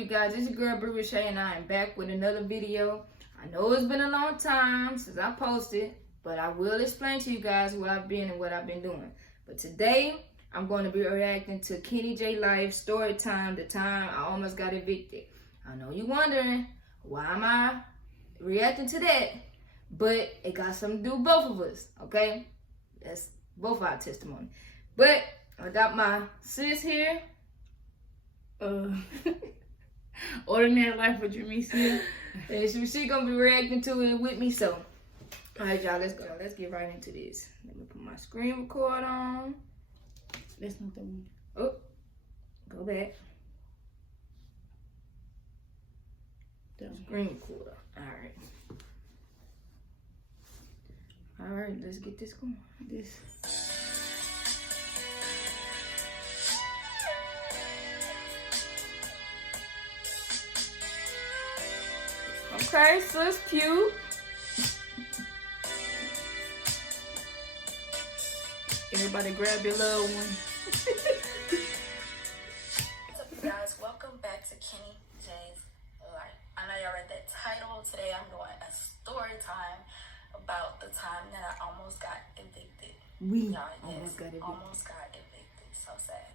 up, you guys? It's your girl, Brie Shay, and I am back with another video. I know it's been a long time since I posted, but I will explain to you guys where I've been and what I've been doing. But today, I'm going to be reacting to Kenny J Life story time, the time I almost got evicted. I know you're wondering, why am I reacting to that? But it got something to do with both of us, okay? That's both our testimony. But I got my sis here. Ordinary Life with Jamisa. And she gonna be reacting to it with me, so alright y'all, let's go. Let's get right into this. Let me put my screen record on. That's not the one. Oh, go back. Screen recorder. Alright, let's get this going. Okay, so it's cute. Everybody grab your little one. What's up, you guys? Welcome back to Kenny J's Life. I know y'all read that title. Today I'm doing a story time about the time that I almost got evicted. Almost got evicted. Almost got evicted. So sad.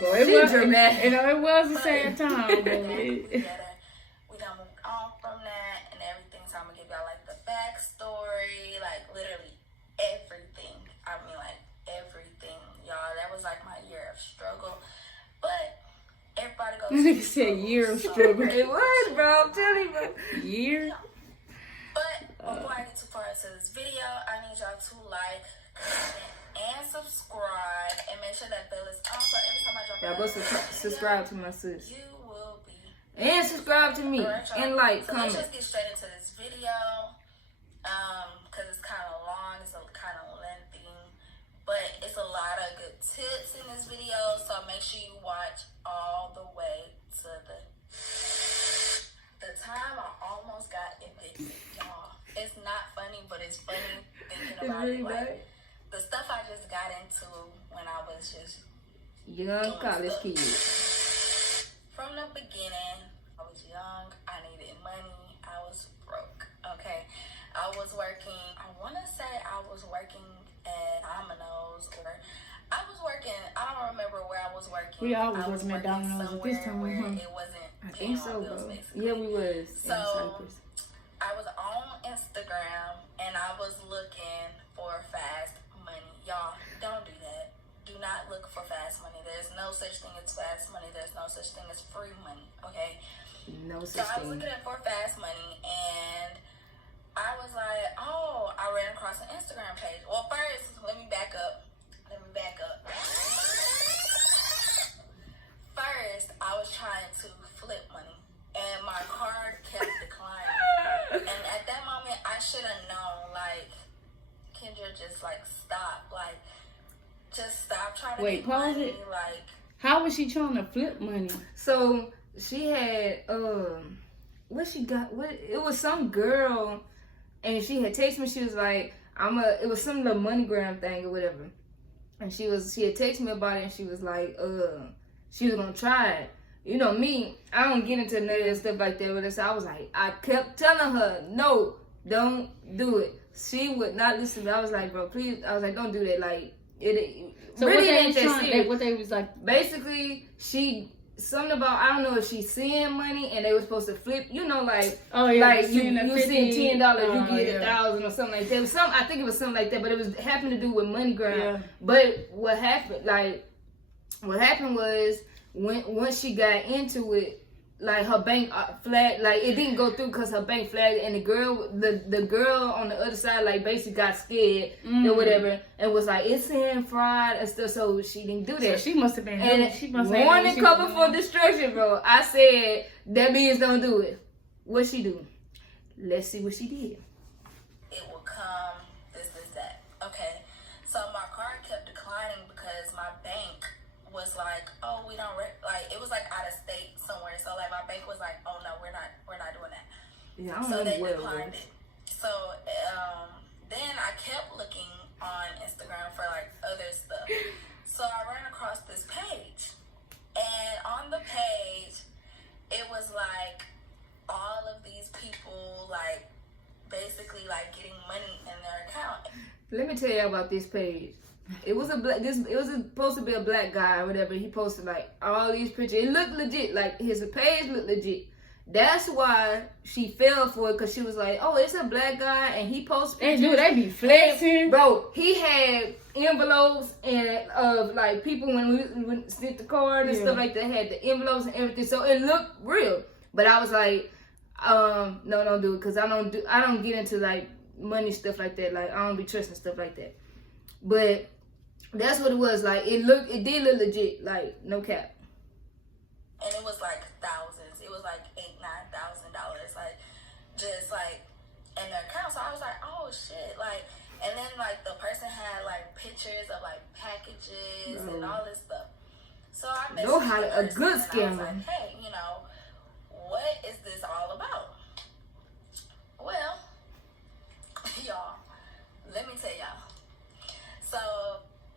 Well, it was dramatic. You know, it was a sad time. We done moved on from that and everything. So I'm gonna give y'all like the backstory, like literally everything. I mean, like everything, y'all. That was like my year of struggle. But everybody goes. You said year of struggle. It was, bro. I'm telling you. Year. But before I get too far into this video, I need y'all to like, comment, and subscribe, and make sure that bell is on. So every time I drop Y'all go subscribe to my sis. you will be. And subscribe to me. And like, so comment. let's just get straight into this video. Because it's kind of long, it's kind of lengthy, but it's a lot of good tips in this video. So make sure you watch all the way to the time I almost got evicted, y'all. It's not funny, but it's funny thinking about it. Like, the stuff I just got into when I was just Young college kid. From the beginning, I was young, I needed money, I was broke, okay? I was working, I want to say I was working at Domino's, or I was working, I don't remember where I was working. We all was working at Domino's at this time. Where it wasn't I think so, bills, bro. basically. Yeah, we was. So, I was on Instagram, and I was looking for fast money. Y'all, don't do that. Do not look for fast money. There's no such thing as fast money. There's no such thing as free money, okay? No So such I was thing. looking for fast money, and I was like, oh, I ran across an Instagram page. Well, first, let me back up. First, I was trying to flip money, and my card kept declining. And at that moment, I should have known, like, Kendra, just, like, stop. Like, just stop trying to Wait, get pause money. it. Like, How was she trying to flip money? So she had what she got? What it was some girl, and she had texted me. She was like, it was some little MoneyGram thing or whatever, and she had texted me about it, and she was like, she was gonna try it. You know me, I don't get into none of that stuff like that with us. I was like, I kept telling her, no, don't do it. She would not listen to me. I was like, bro, please. I was like, don't do that. Like, it So really what ain't that serious. what they was like? Basically, something about, I don't know if she's seeing money and they were supposed to flip, you know, like, Oh yeah, like you seeing seeing $10, you get yeah. 1,000 or something like that. It was I think it was something like that, but it was happened to do with MoneyGram. Yeah. But what happened was once she got into it, like her bank flagged, like it didn't go through because her bank flagged it, and the girl on the other side like basically got scared or whatever, and was like, it's saying fraud and stuff, so she didn't do that. So she must have been. Warning cover for destruction, bro. I said that means don't do it. What she do? Let's see what she did. it will come, this, that. Okay. So my card kept declining because my bank was like, oh, we don't, like, it was like out of state somewhere. So like my bank was like, oh no, we're not doing that. Yeah, I don't So know they where it declined was. it. So then I kept looking on Instagram for like other stuff. So I ran across this page, and on the Let me tell you about this page. It was supposed to be a black guy or whatever. He posted like all these pictures. It looked legit. Like his page looked legit. That's why she fell for it, because she was like, "Oh, it's a black guy and he posts pictures." And dude, they be flexing. Bro, he had envelopes and of like people when we sent the card and stuff like that, had the envelopes and everything, so it looked real. But I was like, no, don't do it, because I don't get into like money stuff like that. Like I don't be trusting stuff like that. But that's what it was. Like it did look legit. Like no cap. And it was like thousands. It was like $8,000-$9,000, like just like in their account. So I was like, oh shit, like. And then like the person had like pictures of like packages and all this stuff. So I messaged a good scammer. I was like, hey, what is this all about? Well, y'all, let me tell y'all. So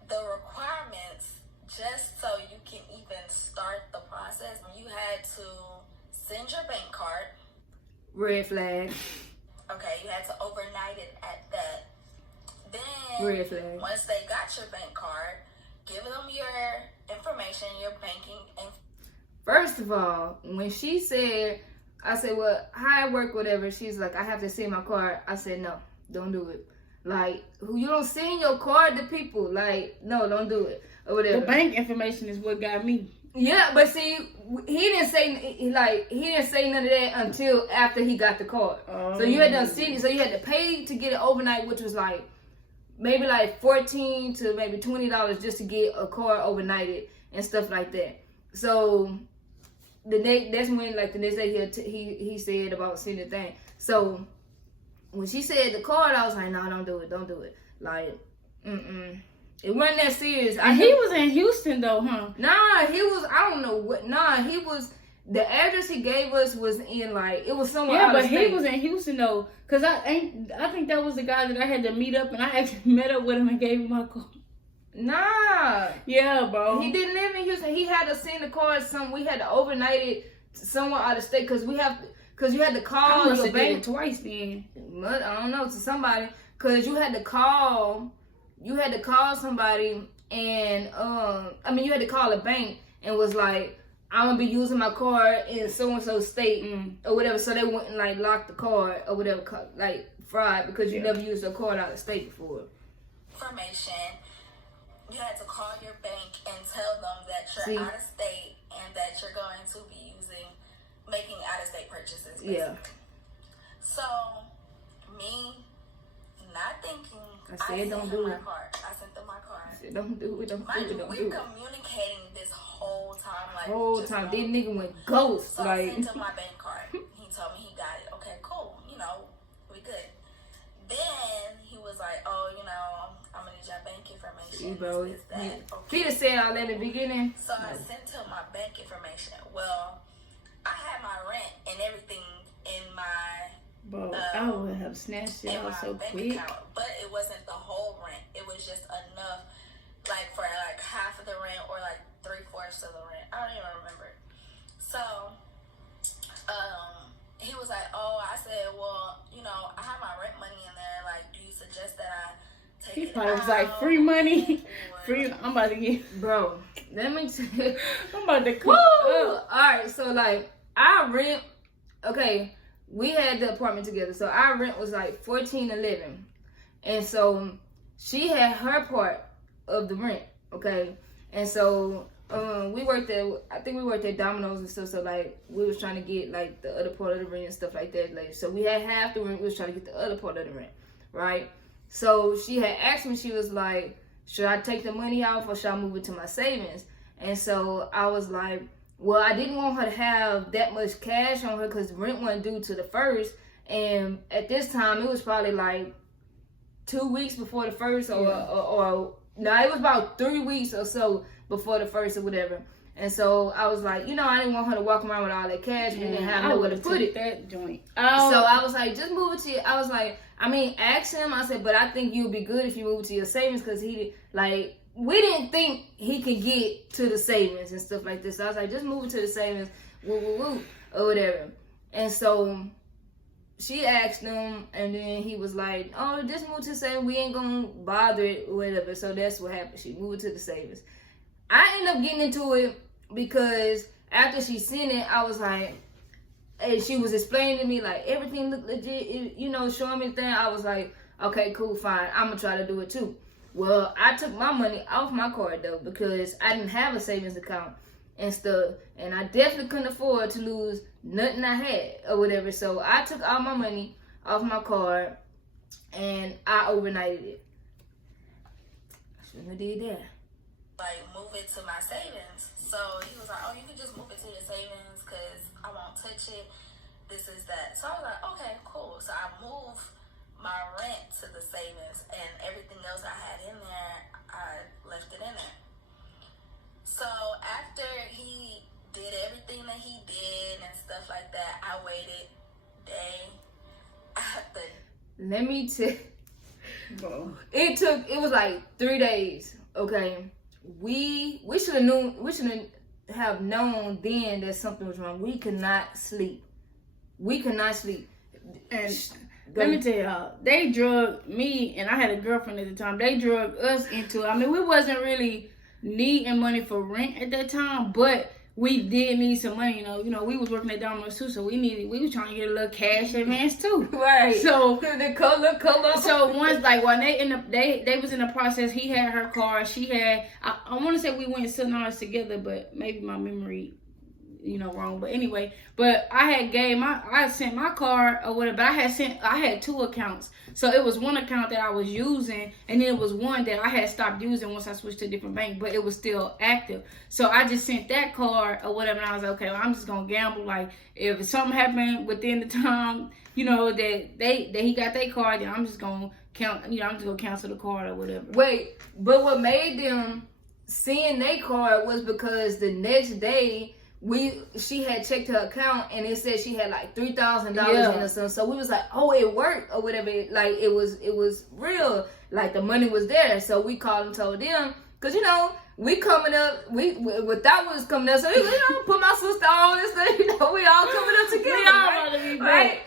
the requirements, just so you can even start the process, you had to send your bank card. Red flag. Okay, you had to overnight it at that. Then, Red flag. once they got your bank card, give them your information, your banking information. First of all, when she said, I said, well, how I work, whatever, she's like, I have to send my card. I said, no, don't do it. Like, you don't send your card to people. Like, no, don't do it. Or whatever. The bank information is what got me. Yeah, but see, he didn't say none of that until after he got the card. So you had to send it. So you had to pay to get it overnight, which was like maybe like $14 to maybe $20 just to get a card overnighted and stuff like that. So that's when like the next day he said about sending the thing. So when she said the card, I was like, no, don't do it. Like, It wasn't that serious. He was in Houston though, huh? Nah, he was. I don't know what. Nah, he was. The address he gave us was in like it was somewhere. Yeah, out but of state. he was in Houston though, cause I think that was the guy that I had to meet up, and I actually met up with him and gave him my card. Nah. Yeah, bro. He didn't live in Houston. He had to send the card. We had to overnight it somewhere out of state because you had to call I must your have bank did it twice then. I don't know, to somebody, because you had to call. You had to call somebody, and you had to call a bank and was like, I'm gonna be using my card in so and so state or whatever, so they wouldn't like lock the card or whatever, like fraud, because you never used a card out of state before. Information. You had to call your bank and tell them that you're out of state and that you're going to be making out of state purchases. Basically. Yeah. So me not thinking. I said don't do it. I sent them my card. I said don't do it. Don't do it. We're communicating this whole time. Like whole time. This nigga went ghost. So like I sent him my bank card. He told me he got it. Okay, cool. We good. Then he was like, oh, I'm gonna need your bank information. See, bro. Okay. Peter said all that in the beginning. So I sent him my bank information. Well, I had my rent and everything in my. Bro, I would have snatched it out so quick. Account, but it wasn't the whole rent. It was just enough, like for like half of the rent or like 3/4 of the rent. I don't even remember. So, he was like, "Oh," I said, "Well, I have my rent money in there. Like, do you suggest that I take it out?" He probably was like, "Free money, free." I'm about to get, bro. Let me tell you. I'm about to come. All right, so like our rent, okay. We had the apartment together, so our rent was like $14.11, and so she had her part of the rent, okay. And so we worked at, I think we worked at Domino's and stuff. So like we was trying to get like the other part of the rent and stuff like that. Like so we had half the rent, we was trying to get the other part of the rent, right? So she had asked me, she was like, "Should I take the money off or should I move it to my savings?" And so I was like, well, I didn't want her to have that much cash on her because rent wasn't due to the 1st. And at this time, it was probably like 2 weeks before the 1st or no, it was about 3 weeks or so before the 1st or whatever. And so I was like, I didn't want her to walk around with all that cash. We didn't have nowhere to put it. That joint. So I was like, just move it to your, I was like, ask him. I said, but I think you'll be good if you move it to your savings because we didn't think he could get to the savings and stuff like this. So I was like, just move it to the savings, or whatever. And so she asked him, and then he was like, "Oh, just move to savings. We ain't gonna bother it or whatever." So that's what happened. She moved to the savings. I ended up getting into it because after she sent it, I was like, and she was explaining to me like everything looked legit, showing me things. I was like, okay, cool, fine. I'm gonna try to do it too. Well, I took my money off my card though because I didn't have a savings account and stuff, and I definitely couldn't afford to lose nothing I had or whatever. So I took all my money off my card and I overnighted it. I shouldn't have did that. Like, move it to my savings. So he was like, oh, you can just move it to your savings because I won't touch it. This is that. So I was like, okay, cool. So I moved my rent to the savings, and everything else I had in there, I left it in there. So after he did everything that he did and stuff like that, I waited day after. Let me tell you. It was like 3 days, okay? We should have known then that something was wrong. We could not sleep. And let me tell y'all, they drugged me, and I had a girlfriend at the time. They drugged us into it. I mean, we wasn't really needing money for rent at that time, but we did need some money. You know, we was working at Domino's too, so we was trying to get a little cash advance too. Right. So the color. So once, like, when they was in the process, he had her car, she had. I want to say we went sitting ours together, but maybe my memory, wrong. But anyway, I sent my card or whatever. But I had 2 accounts. So it was one account that I was using, and then it was one that I had stopped using once I switched to a different bank, but it was still active. So I just sent that card or whatever, and I was like, okay, well, I'm just gonna gamble. Like, if something happened within the time, that he got their card, then I'm just gonna cancel the card or whatever. Wait, but what made them send their card was because the next day she had checked her account and it said she had like $3,000 in or something. So we was like, oh, it worked or whatever. Like, it was real. Like, the money was there. So we called and told them, because we coming up, we thought we was coming up. So put my sister on and stuff. We all coming up together. We all about to be right?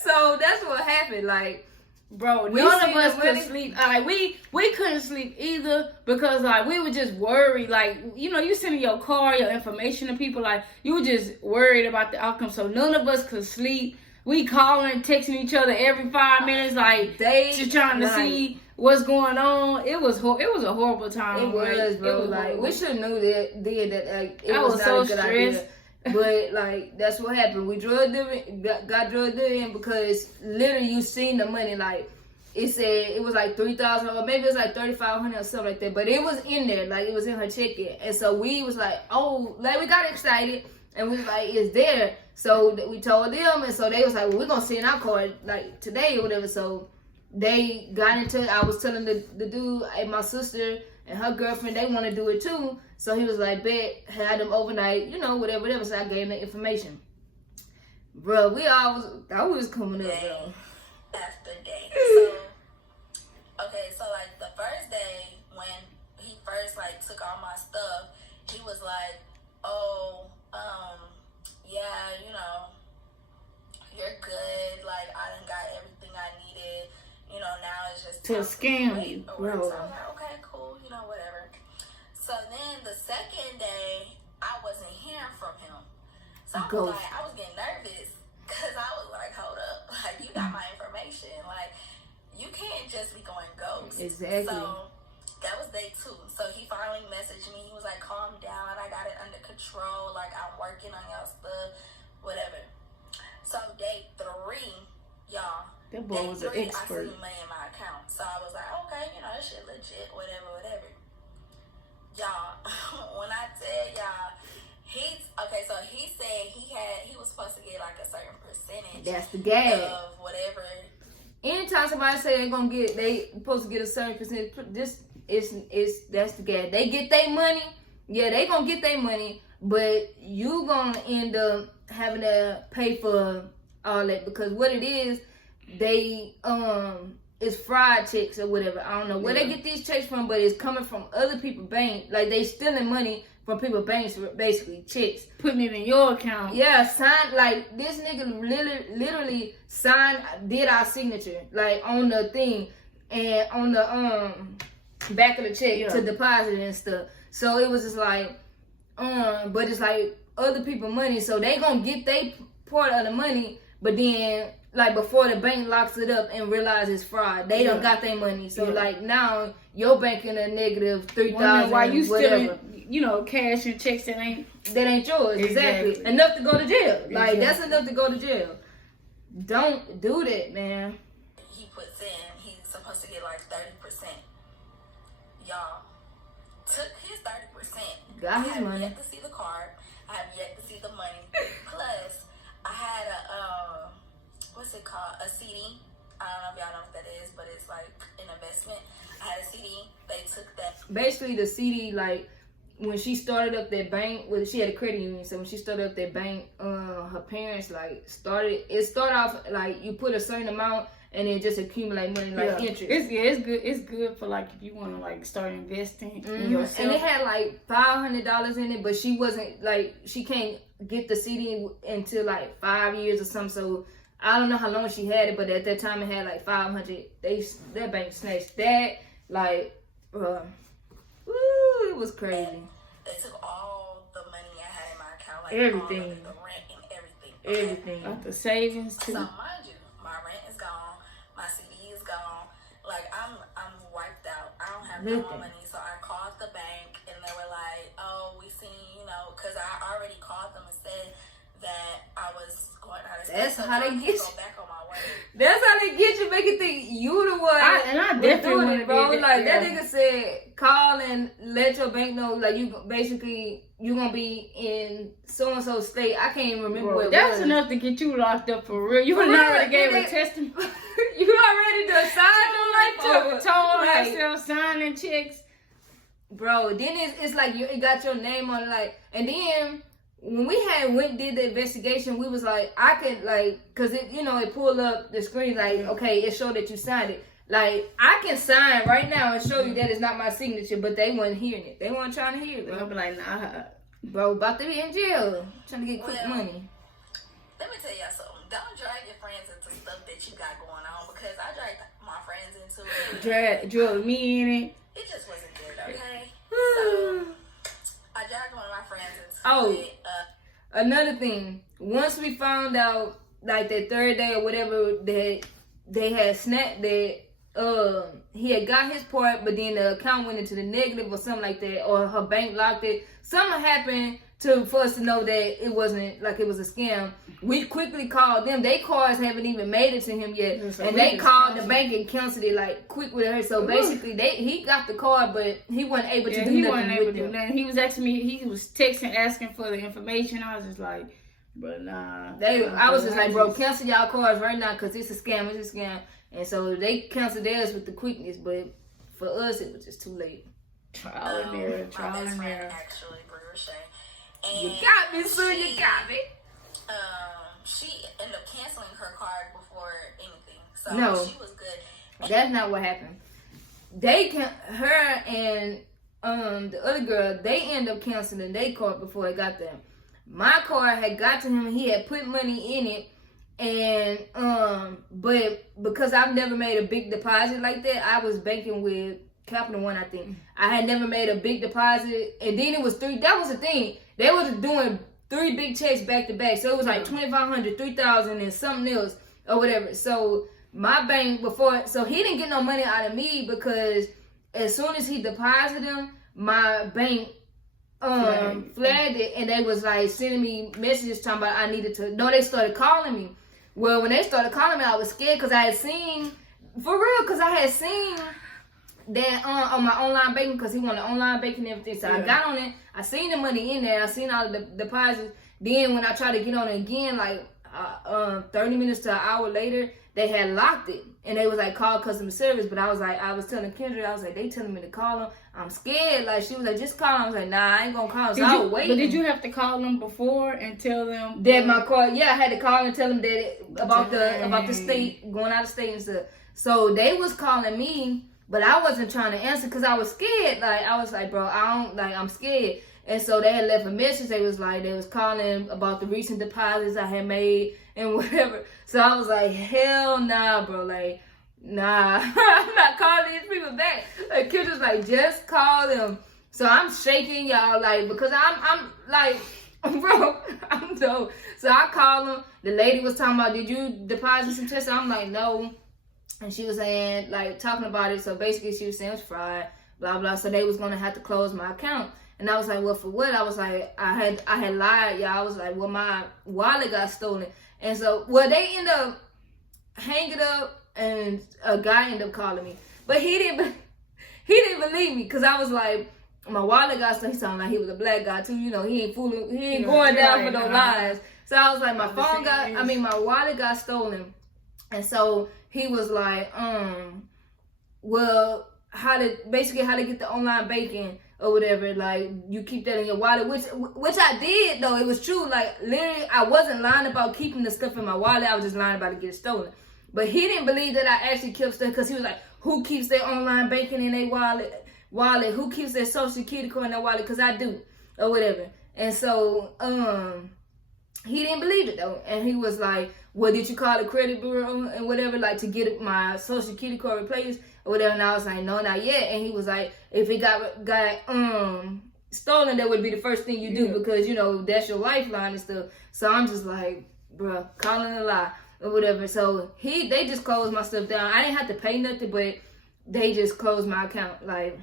So that's what happened. Like, bro, none of us could sleep. Like, we couldn't sleep either because, like, we were just worried. Like, you sending your car, your information to people. Like, you were just worried about the outcome. So none of us could sleep. We calling, texting each other every 5 minutes, like, just trying to see what's going on. It was a horrible time. It was, bro. Like, we should have knew that it was not so a good idea. But, like, that's what happened. We got drugged in because literally you seen the money. Like, it said it was like 3,000 or maybe it was like 3,500 or something like that. But it was in there. Like, it was in her check-in. And so we was like, oh, like, we got excited. And we was like, it's there. So we told them. And so they was like, well, we're going to send our card, like, today or whatever. So they got into it. I was telling the dude, and my sister and her girlfriend, they want to do it too. So he was like, bet, had them overnight, whatever. So I gave him the information. Bro, we was coming up, bro. After day. So, okay, so, like, the first day when he first, like, took all my stuff, he was like, oh, yeah, you're good. Like, I done got everything I needed. Now it's just to scam you, bro. So I was like, okay, cool, whatever. So then the second day, I wasn't hearing from him. So I was getting nervous because I was like, hold up, like, you got my information. Like, you can't just be going ghost. Exactly. So that was day 2. So he finally messaged me. He was like, calm down. I got it under control. Like, I'm working on y'all stuff, whatever. So day 3, y'all. That boy was an expert. I seen money in my account. So I was like, okay, this shit legit, whatever. Y'all, when I tell y'all, so he said he was supposed to get like a certain percentage. That's the gag. Of whatever. Anytime somebody say they supposed to get a certain percentage, that's the gag. They get their money, yeah, they gonna get their money, but you gonna end up having to pay for all that because what it is, they it's fraud checks or whatever. I don't know where they get these checks from, but it's coming from other people's bank. Like, they stealing money from people's banks, basically checks. Putting it in your account. Yeah, signed, like, this nigga literally signed, did our signature, like, on the thing, and on the back of the check to deposit and stuff. So it was just like, but it's like other people money, so they gonna get their part of the money, but then, like, before the bank locks it up and realize it's fraud, they done got their money. So like now your bank in a negative 3,000. Why you whatever. Still, cash and checks that ain't yours. Exactly. Enough to go to jail. Like that's enough to go to jail. Don't do that, man. He puts in, he's supposed to get like 30%. Y'all took his 30%. Got his I have money. yet to see the card. I have yet to see the money. Plus, I had a what's it called? A CD. I don't know if y'all know what that is, but it's like an investment. I had a CD. They took that. Basically, the CD, like, when she started up that bank, well, she had a credit union, so when she started up that bank, her parents, like, started off, like, you put a certain amount, and then just accumulate money, like, interest. It's good for, like, if you want to, like, start investing in yourself. And it had, like, $500 in it, but she wasn't, like, she can't get the CD until, like, 5 years or something, so I don't know how long she had it, but at that time it had, like, 500. That bank snatched that, like, it was crazy. And they took all the money I had in my account, like Everything. all of it, the rent and everything. Okay? Everything. Like the savings too. So mind you, my rent is gone, my CD is gone. Like I'm wiped out. I don't have no more money. So I called the bank and they were like, "Oh, we seen, because I already called them and said that I was going out of state. That's so how they I get go you. back on my way." That's how they get you, make you think you the one. I definitely doing want it, bro. to Like that nigga said, call and let your bank know, like you basically you gonna be in so and so state. I can't even remember what it That's was. enough to get you locked up for real. You For would real, already gave nigga. a testimony. You already done signed them like Told Like, herself signing checks. bro. Then it's like it got your name on it, like, and then. When we did the investigation, we was like, I could, like, cause it, it pulled up the screen, like, okay, it showed that you signed it. Like, I can sign right now and show you that it's not my signature, but they wasn't hearing it. They weren't trying to hear it. I'll be like, nah. Bro, about to be in jail, trying to get quick money. Let me tell y'all something. Don't drag your friends into stuff that you got going on, because I dragged my friends into it. Drug me in it. It just wasn't good, okay? So I dragged one of my friends into it. Another thing. Once we found out, like that third day or whatever, that they had snapped that he had got his part, but then the account went into the negative or something like that, or her bank locked it. Something happened for us to know that it wasn't, like, it was a scam. We quickly called them. Their cards haven't even made it to him yet, So and they called the bank and canceled it like quick with her. So basically, he got the card, but he wasn't able to do he nothing wasn't able with to do it. nothing. He was asking me. He was texting, asking for the information. I was just like, but nah. I was just like, bro, cancel y'all cards right now, because it's a scam. It's a scam. And so they canceled theirs with the quickness, but for us, it was just too late. Trial and error. Trial my best and friend error. actually grew her shame. And You got me, son. You got me. She ended up canceling her card before anything, so No. she was good. That's not what happened. Her and the other girl, they end up canceling their card before it got them. My card had got to him, and he had put money in it, and but because I've never made a big deposit like that, I was banking with Capital One, I think. I had never made a big deposit, and then it was three. That was the thing. They was doing 3 big checks back to back, so it was like 2,500, 3,000, and something else or whatever. So my bank so he didn't get no money out of me, because as soon as he deposited them, my bank flagged it, and they was like sending me messages talking about I needed to. No, they started calling me. Well, when they started calling me, I was scared, because I had seen, for real, because I had seen that on my online banking, because he wanted online banking and everything. So I got on it. I seen the money in there. I seen all the deposits. Then when I tried to get on it again, like 30 minutes to an hour later, they had locked it. And they was like, call customer service. But I was telling Kendra, I was like, they telling me to call them. I'm scared. Like, she was like, just call them. I was like, nah, I ain't gonna call them. So I was waiting. But did you have to call them before and tell them that my car? Yeah, I had to call and tell them that about the state, going out of state and stuff. So they was calling me, but I wasn't trying to answer because I was scared. Like, I was like, bro, I'm scared. And so they had left a message. They was calling about the recent deposits I had made and whatever. So I was like, hell nah, bro. Like, nah, I'm not calling these people back. Like, Kim was like, just call them. So I'm shaking, y'all, like, because I'm like, bro, I'm dope. So I called them. The lady was talking about, did you deposit some checks? I'm like, no. And she was saying, like, talking about it. So basically she was saying it was fried, blah, blah. So they was going to have to close my account. And I was like, well, for what? I was like, I had lied, y'all. I was like, well, my wallet got stolen. And so, well, they ended up hanging up, and a guy ended up calling me. But he didn't believe me, because I was like, my wallet got stolen. He sounded like he was a black guy, too. You know, he ain't fooling. He ain't going down for no lies. So I was like, my wallet got stolen. And so he was like, well, how to get the online banking or whatever, like, you keep that in your wallet, which I did, though. It was true. Like, literally, I wasn't lying about keeping the stuff in my wallet. I was just lying about it getting stolen. But he didn't believe that I actually kept stuff, because he was like, who keeps their online banking in their wallet? Who keeps their social security card in their wallet? Because I do, or whatever. And so, he didn't believe it, though. And he was like, well, did you call the credit bureau and whatever, like, to get my social security card replaced or whatever? And I was like, no, not yet. And he was like, if it got stolen, that would be the first thing you do, because, you know, that's your lifeline and stuff. So I'm just like, bruh, calling a lie or whatever. So they just closed my stuff down. I didn't have to pay nothing, but they just closed my account. Like,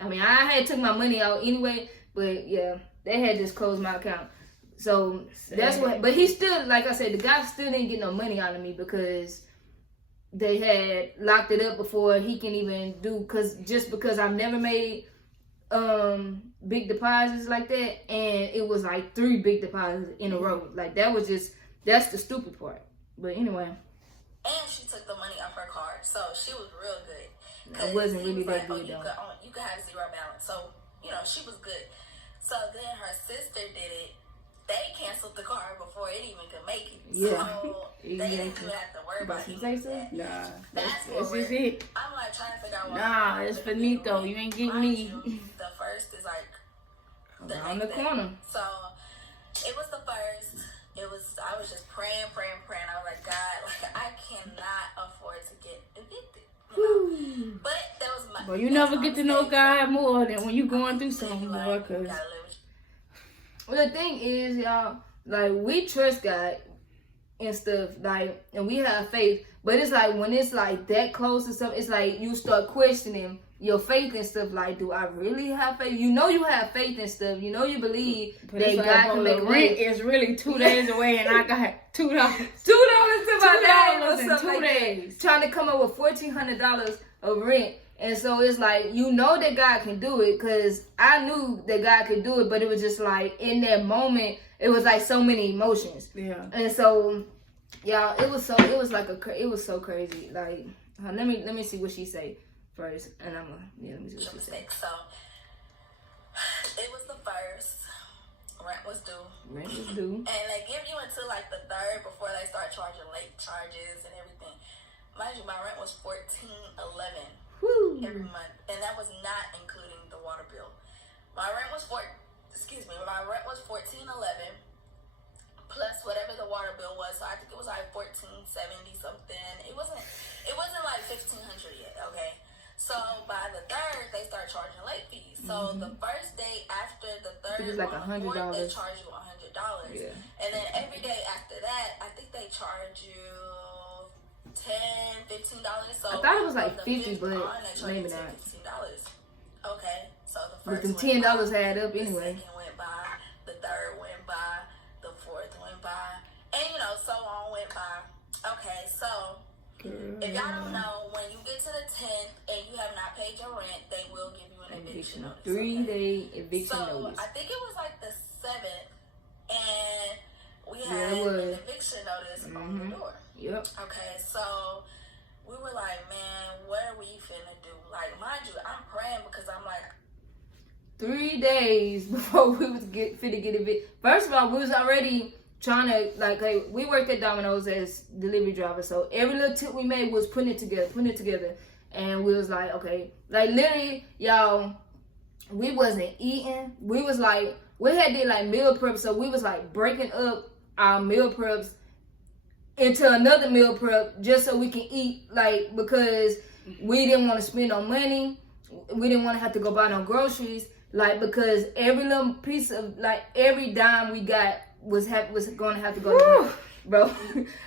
I mean, I had took my money out anyway, but yeah, they had just closed my account. So that's what, but he still, like I said, the guy still didn't get no money out of me, because they had locked it up before he can even do, because I've never made big deposits like that, and it was like 3 big deposits in a row. Like, that's the stupid part. But anyway. And she took the money off her card, so she was real good. I wasn't really that good, though. You could have 0 balance, so, you know, she was good. So then her sister did it. They canceled the card before it even could make it. Yeah. So they didn't even have to worry about it. Nah, That's just it. I'm like trying to figure out what. Nah, it's finito. You ain't getting me. The first is like around the corner. So it was the first. I was just praying. I was like, God, like, I cannot afford to get evicted. You know? But that was my. But you never get to know God more than when you going through something, boy. Cause well, the thing is, y'all, like, we trust God and stuff, like, and we have faith, but it's like, when it's like that close and stuff, it's like you start questioning your faith and stuff. Like, do I really have faith? You know you have faith and stuff. You know you believe but that like, God can make rent is really 2 days away, and I got $2. $2 to my name or in something 2 like days. that. Trying to come up with $1,400 of rent. And so it's like, you know that God can do it, because I knew that God could do it, but it was just like, in that moment, it was like so many emotions. Yeah. And so, y'all, it was so crazy. Like, let me see what she say first, and let me see what she say. So it was the first. Rent was due. And they give you until like the 3rd before they start charging late charges and everything. Mind you, my rent was $14.11 every month, and that was not including the water bill. My rent was $14.11 plus whatever the water bill was. So I think it was like $14.70 something. It wasn't like $1,500 yet. Okay. So by the 3rd, they start charging late fees. So the first day after the 3rd, like $100. They charge you $100. Yeah. And then every day after that, I think they charge you $10, $15. So I thought it was like $50, but maybe not. $15. Okay, so the first. But them $10 add up anyway. The 2nd went by, the 3rd went by, the 4th went by, and so on went by. Okay, so if y'all don't know, when you get to the 10th and you have not paid your rent, they will give you an eviction notice. 3-day eviction notice. So I think it was like the 7th, and we had an eviction notice on the door. Yep. Okay, so we were like, man, what are we finna do? Like, mind you, I'm praying, because I'm like, 3 days before we was finna get evicted. First of all, we was already trying to, like, hey, we worked at Domino's as delivery drivers, so every little tip we made was putting it together, and we was like, okay, like, literally, y'all, we wasn't eating. We was like, we had did like meal prep, so we was like breaking up our meal preps into another meal prep just so we can eat, like, because we didn't want to spend no money. We didn't want to have to go buy no groceries, like, because every little piece of, like, every dime we got was going to have to go to rent, bro.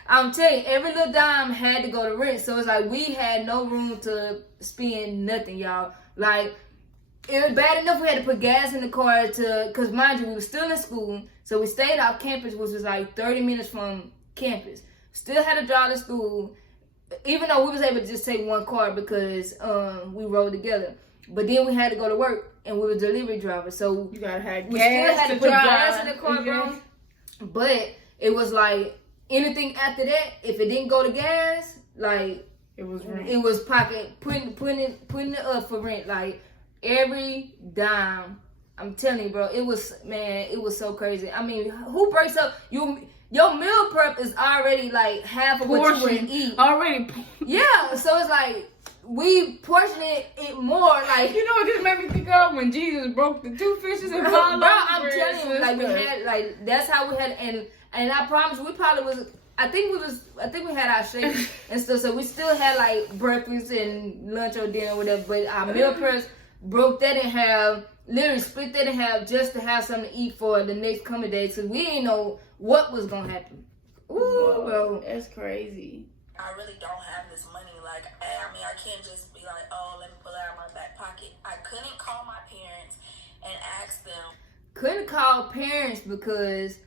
I'm telling you, every little dime had to go to rent. So it's like we had no room to spend nothing, y'all. Like, it was bad enough we had to put gas in the car because mind you, we were still in school. So we stayed off campus, which was like 30 minutes from campus. Still had to drive to school, even though we was able to just take one car because we rode together. But then we had to go to work, and we were delivery drivers. So you gotta have gas. We still had to put drive. gas in the car, bro. But it was like anything after that, if it didn't go to gas, like it was rent. It was putting it up for rent, like every dime. I'm telling you, bro, it was so crazy. I mean, who breaks up your meal prep is already like half of what you would eat already. Yeah, so it's like we portioned it more. Like, you know what this made me think of when Jesus broke the 2 fishes and 5 loaves. Bro, I'm telling you, like we had, like that's how we had, and I promise we probably was. I think we had our shakes and stuff. So we still had like breakfast and lunch or dinner or whatever. But our meal preps broke that in half. Literally split that in half just to have something to eat for the next coming days, because we didn't know what was gonna happen. Ooh, bro, that's crazy. I really don't have this money. Like, I mean, I can't just be like, oh, let me pull it out of my back pocket. I couldn't call my parents and ask them. Couldn't call parents because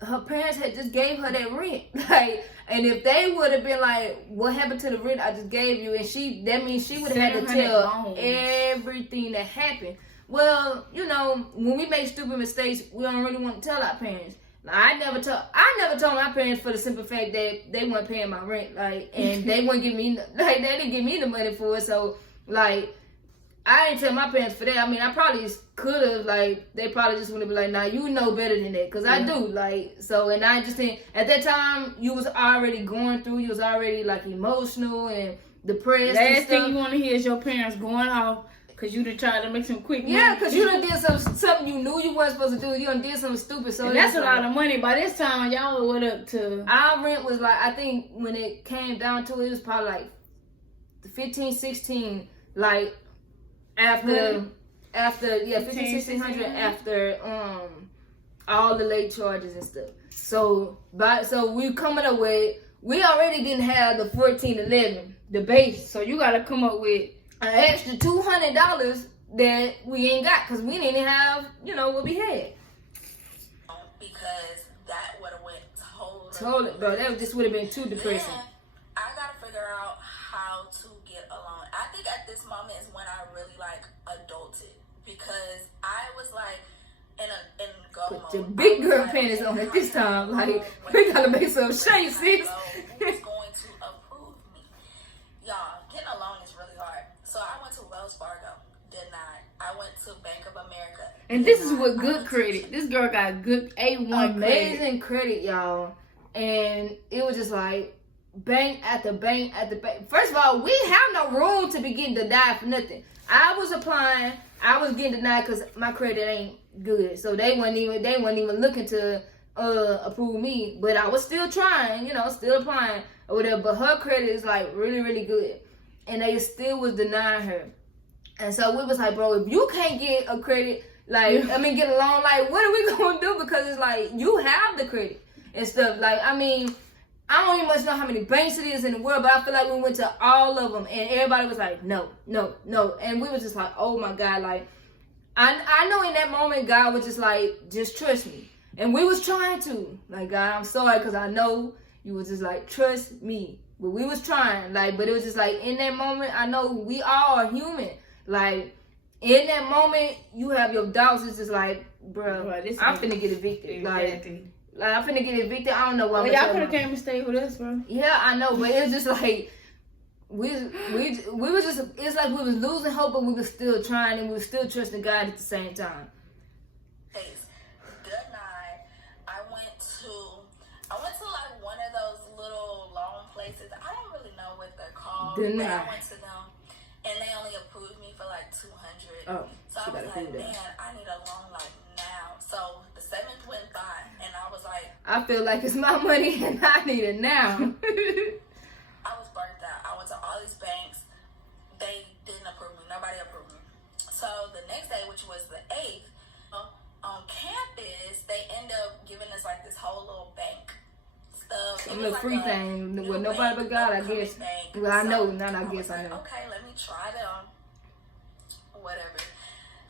her parents had just gave her that rent. Like, and if they would have been like, what happened to the rent I just gave you? And that means she would have had to tell everything that happened. Well, you know, when we make stupid mistakes, we don't really want to tell our parents. Like, I never told my parents for the simple fact that they weren't paying my rent, like, and they wouldn't give me, like, they didn't give me the money for it. So, like, I didn't tell my parents for that. I mean, I probably could have, like, they probably just would have been like, nah, you know better than that, because I do, like, so, and I just didn't, at that time, you was already going through, you was already, like, emotional and depressed. Last thing you want to hear is your parents going off because you done tried to make some quick money. Yeah, because you done did something you knew you wasn't supposed to do. You done did something stupid. So and that's a lot of money. By this time, y'all went up to... Our rent was like, I think when it came down to it, it was probably like 15, 16, like after 15, 1600 after all the late charges and stuff. So we coming up with, we already didn't have the 1411, the base. So you got to come up with an extra $200 that we ain't got because we didn't have, you know, what we had. Because that would have went totally, bro. That just would have been too depressing. Then I gotta figure out how to get along. I think at this moment is when I really like adulted, because I was like in go mode. Put your big girl panties on at this time. Like, we gotta make some shape, sis. Who's going to approve me? Y'all, getting along is really hard. So I went to Wells Fargo, denied. I went to Bank of America. And this is what good credit. This girl got good A1 amazing credit, y'all. And it was just like bank after bank after bank. First of all, we have no room to be getting denied for nothing. I was applying, I was getting denied because my credit ain't good. So they weren't even looking to approve me. But I was still trying, you know, still applying or whatever. But her credit is like really, really good. And they still was denying her. And so we was like, bro, if you can't get a credit, like, I mean, get a loan, like, what are we going to do? Because it's like, you have the credit and stuff. Like, I mean, I don't even much know how many banks it is in the world, but I feel like we went to all of them. And everybody was like, no. And we was just like, oh, my God. Like, I know in that moment, God was just like, just trust me. And we was trying to. Like, God, I'm sorry, because I know you was just like, trust me. But we was trying, like, but it was just like, in that moment, I know we all are human. Like, in that moment, you have your doubts. It's just like, bro, I'm finna get evicted. Exactly. Like, I'm finna get evicted. I don't know why. Well, y'all could have came and stayed with us, bro. Yeah, I know, but it's just like, we was just, it's like we was losing hope, but we was still trying, and we was still trusting God at the same time. Good night. I went to like one of those little loan places. I don't really know what they're called. Good but night. I went to them, and they only approved me for like $200. Oh. So was gotta like, prove that. man, I need a loan like now. So the 7th went by, and I was like, I feel like it's my money and I need it now. I was burnt out. I went to all these banks. They didn't approve me. Nobody approved me. So the next day, which was the 8th, on campus, they end up giving us like this whole little bank stuff. Some little free thing with nobody but God, I guess. Well, I know, not I guess I know. Okay, let me try them. Whatever.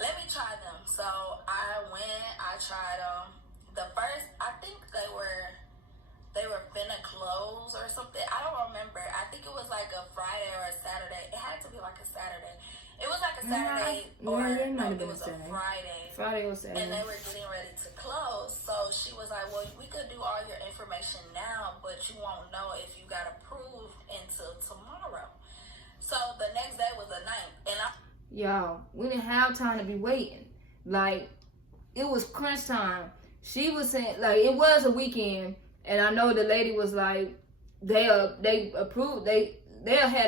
Let me try them. So I went, I tried them. The first, I think they were finna close or something. I don't remember. I think it was like a Friday or a Saturday. It had to be like a Saturday. It was like a Saturday it was a Friday. Friday or Saturday. And they were getting ready to close. So she was like, well, we could do all your information now, but you won't know if you got approved until tomorrow. So the next day was the 9th. And y'all, we didn't have time to be waiting. Like, it was crunch time. She was saying, like, it was a weekend, and I know the lady was like, they had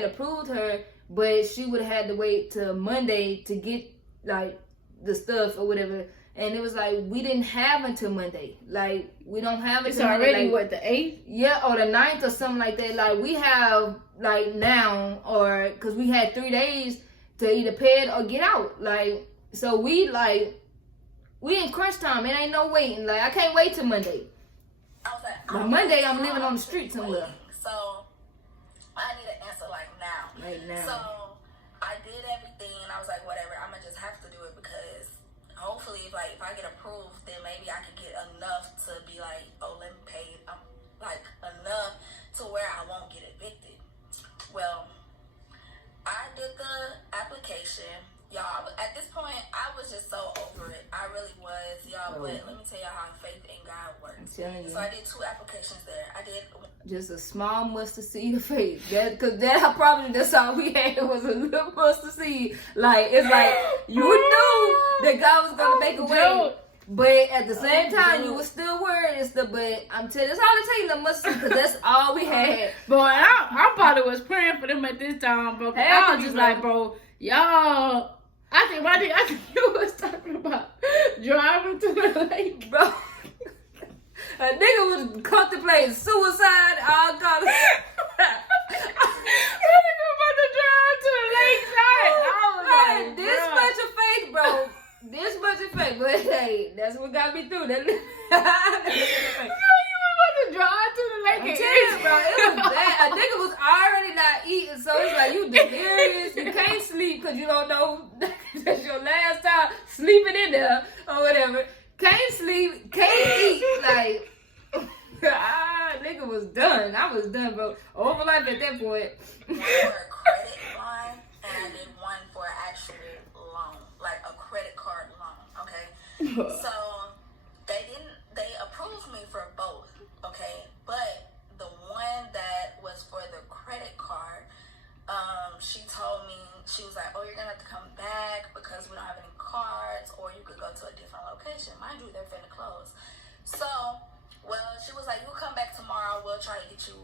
approved her, but she would have had to wait till Monday to get like the stuff or whatever. And it was like, we didn't have until Monday. Like, we don't have it. It's already Monday. Like, what, the 8th? Yeah, or the 9th or something like that. Like, we have like now, or because we had 3 days to either pay it or get out. Like, so we in crunch time. It ain't no waiting. Like, I can't wait till Monday. I was like, By Monday, I'm living on the street somewhere. So I need an answer like now. Right now. So I did everything, and I was like, whatever. I'm gonna just have to do it because hopefully, if I get approved, then maybe I could get enough to be like, oh, let me pay like enough to where I won't get evicted. Well, I did the application. Y'all, at this point, I was just so over it. I really was, y'all. But let me tell y'all how faith in God works. I'm telling you. So I did 2 applications there. I did just a small mustard seed of faith. That's all we had was a little mustard seed. Like, it's like you knew that God was gonna make a way, but at the same time, you were still worried and stuff. But I'm telling you, that's all it takes, the mustard, because that's all we had. Boy, I probably was praying for them at this time, bro. I was just like, bro, y'all. I think you was talking about driving to the lake, bro. A nigga was contemplating suicide, all kind of stuff. That nigga about to drive to the lakeside. I was like, this much of faith, bro. This much of faith. But hey, that's what got me through. That you were about to drive to the lake. I'm telling you, bro, it was bad. A nigga was already not eating, so it's like, you delirious. You can't sleep because you don't know that's your last time sleeping in there or whatever. Can't sleep, can't eat. Like, nigga was done. I was done, bro. Over life at that point. For a credit line, and I did one for an actual loan, like a credit card loan. Okay, so they approved me for both. Okay, but the one that was for the credit card, she told me, she was like, oh, you're gonna have to come back because we don't have any cards, or you could go to a different location. Mind you, they're finna close. So, well, she was like, you'll come back tomorrow. We'll try to get you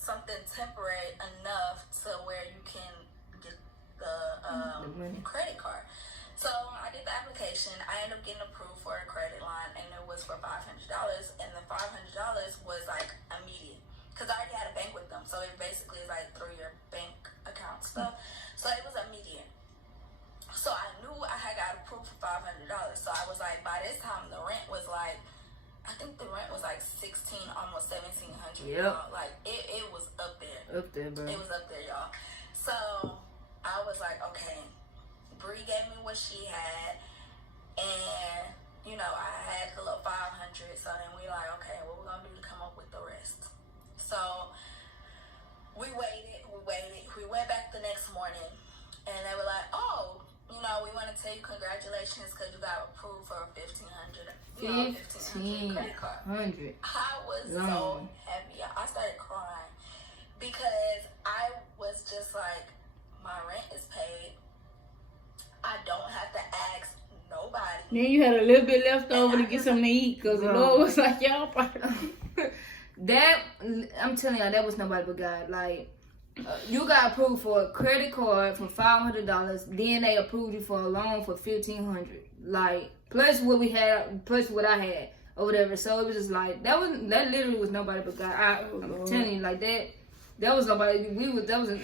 something temporary enough to where you can get the credit card. So I did the application. I ended up getting approved for a credit line, and it was for $500. And the $500 was like immediate because I already had a bank with them. So it basically is like through your bank account stuff. So it was immediate. So I knew I had got approved for $500. So I was like, by this time the rent was like, I think the rent was like $1,600, almost $1,700. Yep. Like it was up there. Up there, bro. It was up there, y'all. So I was like, okay. Bree gave me what she had, and you know I had the little $500. So then we like, okay, what we're gonna do to come up with the rest? So we waited. We went back the next morning, and they were like, oh, you know, we want to tell you congratulations because you got approved for a $1,500 credit card. I was so happy. I started crying because I was just like, my rent is paid. I don't have to ask nobody. Then you had a little bit left over to get something to eat because the Lord was like, y'all probably. That, I'm telling y'all, that was nobody but God. Like, You got approved for a credit card for $500. Then they approved you for a loan for $1,500. Like plus what we had, plus what I had or whatever. So it was just like that literally was nobody but God. I'm telling you, like that was nobody. That wasn't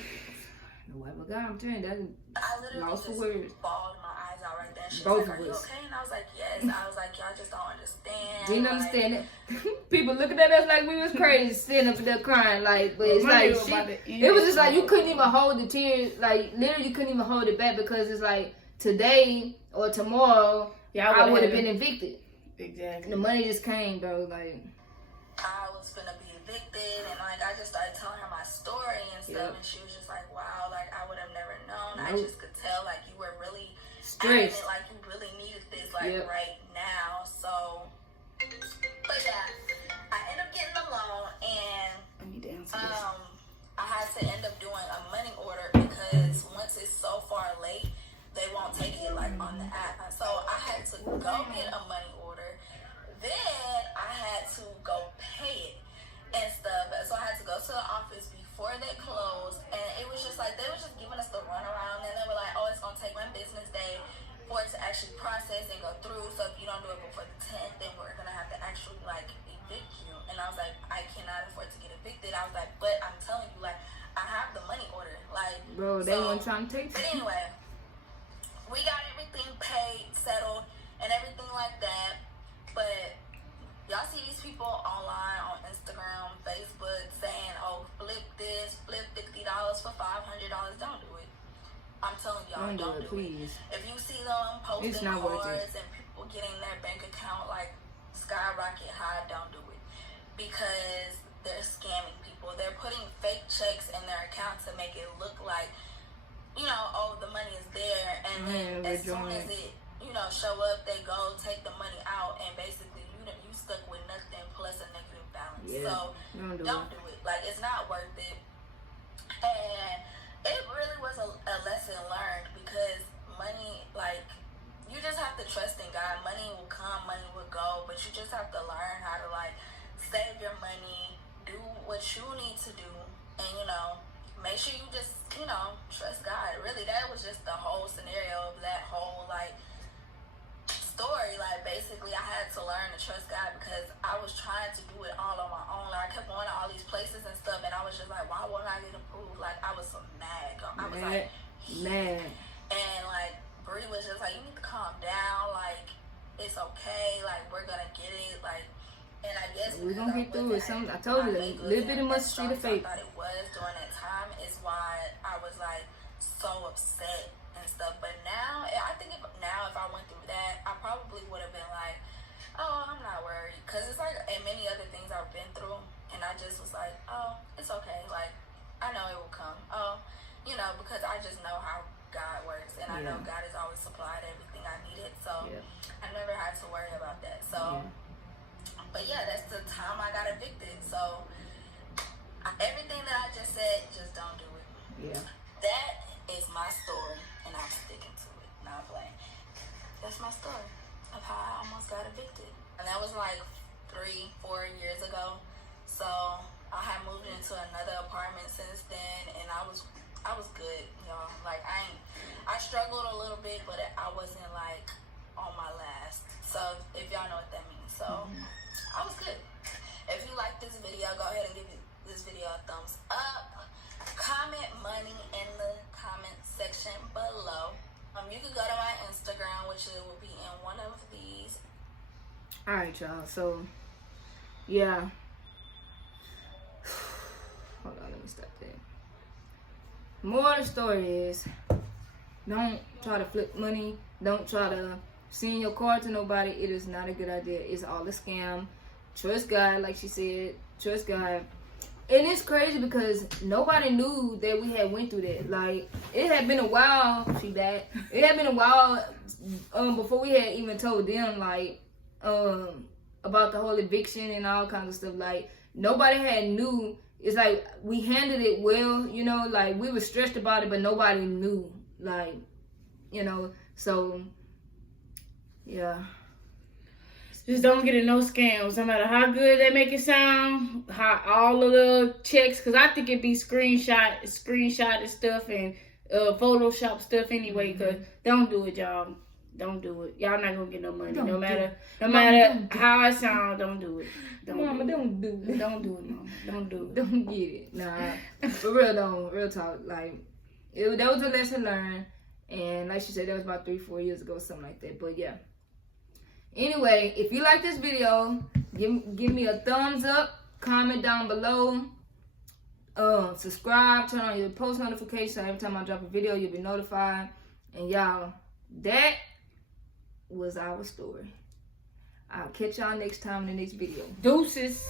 nobody but God. I'm telling you, that I literally lost for just words. bawled my eyes out right there. She Both was like, of "Are you us. okay?" And I was like, "Yes." I was like, "Y'all just don't understand." Didn't like, understand it. People looking at us like we was crazy, sitting up there crying. Like, but it's like it was just like you couldn't even hold the tears. Like literally, you couldn't even hold it back because it's like today or tomorrow, I would have been evicted. Exactly. The money just came, bro. Like I was gonna be evicted, and like I just started telling her my story and stuff, and she was just like, "Wow, like I would have never known." I just could tell like you were really stressed. Like you really needed this right now. So, but yeah, I ended up getting the loan, and I had to end up doing a money order because once it's so far late, they won't take it like on the app. So I had to go get a money order. Then I had to go pay it and stuff. So I had to go to the office before they closed, and it was just like they were just giving us the runaround, and they were like, "Oh, it's gonna take one business day for it to actually process and go through. So if you don't do it before the 10th, then we're gonna have to actually like evict you." And I was like, "I cannot afford to get evicted." I was like, "But I'm telling you, like, I have the money order, like." Bro, they weren't trying to take it. But anyway, we got everything paid, settled, and everything like that. But y'all see these people online on Instagram, Facebook saying, "Oh, flip this, flip $50 for $500." Don't do it. I'm telling y'all, don't do it. If you see them posting cards and people getting their bank account like skyrocket high, don't do it because they're scamming people. They're putting fake checks in their account to make it look like, oh, the money is there, and then as soon as it show up, they go take the money out, and basically you stuck with nothing plus a negative balance. So don't do it. Like, it's not worth it. And it really was a lesson learned because money, like, you just have to trust in God. Money will come, money will go, but you just have to learn how to like save your money, do what you need to do, and make sure you just trust God. Really, that was just the whole scenario of that whole like story. Like, basically I had to learn to trust God because I was trying to do it all on my own. Like, I kept going to all these places and stuff, and I was just like, why won't I get approved? Like, I was so mad. I was like mad. And like Bree was just like, you need to calm down, like it's okay, like we're gonna get it, like. And I guess we're gonna get through it. I told you, a little bit of mustard of faith. I thought it was during that time is why I was like so upset and stuff. But now, I think if I went through that, I probably would have been like, oh, I'm not worried, because it's like and many other things I've been through, and I just was like, oh, it's okay, like I know it will come. Oh, because I just know how God works, and I know God has always supplied everything I needed, so I never had to worry about that. So. But yeah, that's the time I got evicted. So everything that I just said, just don't do it. Yeah. That is my story, and I'm sticking to it. Not playing. That's my story of how I almost got evicted. And that was like 3-4 years ago. So I had moved into another apartment since then, and I was good, y'all. Like I struggled a little bit, but I wasn't like on my last. So if y'all know what that means. So I was good. If you like this video, go ahead and give this video a thumbs up. Comment money in the comment section below. You can go to my Instagram, which will be in one of these. Alright, y'all. So yeah. Hold on, let me stop there. More of the story is, don't try to flip money. Don't try to send your card to nobody. It is not a good idea. It's all a scam. Trust God, like she said. Trust God. And it's crazy because nobody knew that we had went through that. Like, it had been a while. She back. It had been a while before we had even told them like about the whole eviction and all kinds of stuff. Like, nobody had knew. It's like we handled it well, like we were stressed about it, but nobody knew. Like, so yeah. Just don't get in no scams. No matter how good they make it sound, how all the little checks, because I think it be screenshot stuff and Photoshop stuff anyway. Because don't do it, y'all. Don't do it. Y'all not gonna get no money. No matter how it sounds, don't do it. Mama, don't do it. Don't do it, Mama. Don't do it. Don't get it. Nah, for real though. Real talk. Like, that was a lesson learned. And like she said, that was about 3-4 years ago, something like that. But yeah. Anyway, if you like this video, give me a thumbs up, comment down below, subscribe, turn on your post notifications. Every time I drop a video, you'll be notified. And y'all, that was our story. I'll catch y'all next time in the next video. Deuces.